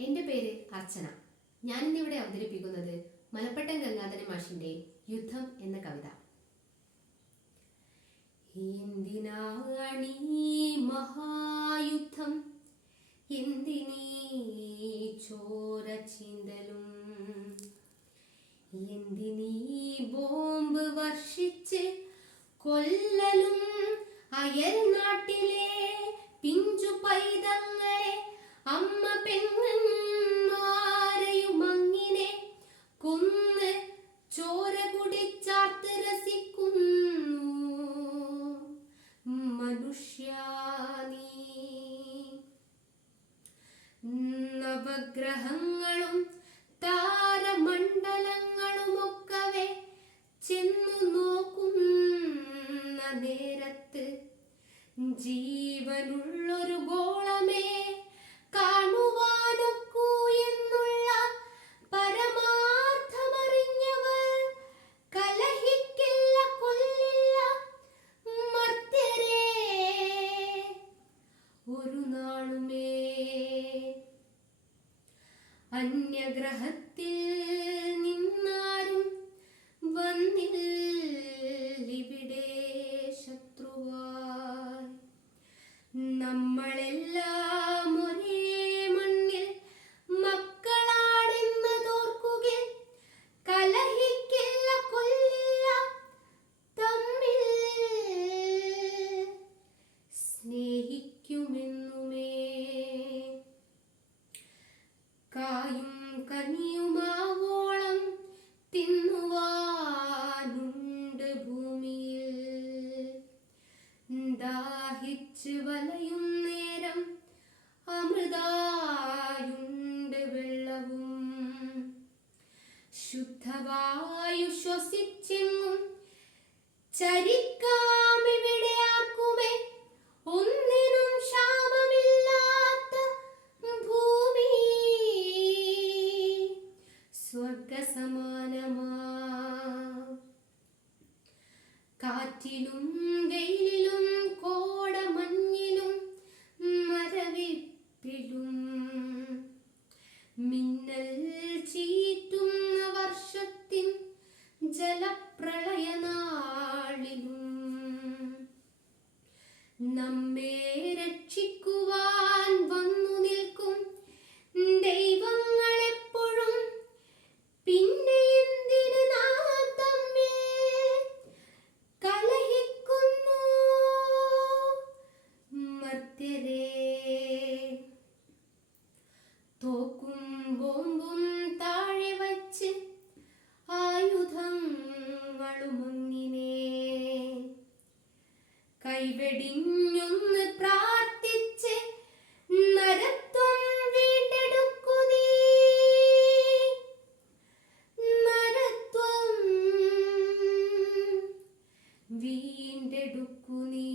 എന്റെ പേര് അർച്ചന. ഞാനിന്നിവിടെ അവതരിപ്പിക്കുന്നത് മലപ്പട്ടം ഗംഗാധര മാഷിന്റെ യുദ്ധം എന്ന കവിത. എന്തിനാണീ മഹായുദ്ധം? എന്തിനീ ചോര ചിന്തലും? എന്തിനീ ബോംബ് വർഷിച്ച് കൊല്ലലും? അയൽ നാട്ടിലെ പിഞ്ചു പൈതങ്ങളെ അമ്മ നവഗ്രഹങ്ങളും താരമണ്ഡലങ്ങളുമൊക്കവെ അന്യഗ്രഹത്തിൽ ശുദ്ധവായു ശ്വസിച്ചെങ്ങും ചരിക്കാമിവിടെ ആക്കുമേ ഒന്നിനും ക്ഷാമമില്ലാത്ത ഭൂമി. സ്വർഗസമാനമാ കാറ്റിലും ഭക്തരെ തോക്കും ബോംബും താഴെ വച്ച് ആയുധങ്ങളുമൊന്നിനെ. കൈവെടിഞ്ഞൊന്ന് പ്രാർത്ഥിച്ച് നരത്വം വീണ്ടെടുക്കുന്നീ നരത്വം വീണ്ടെടുക്കുന്നീ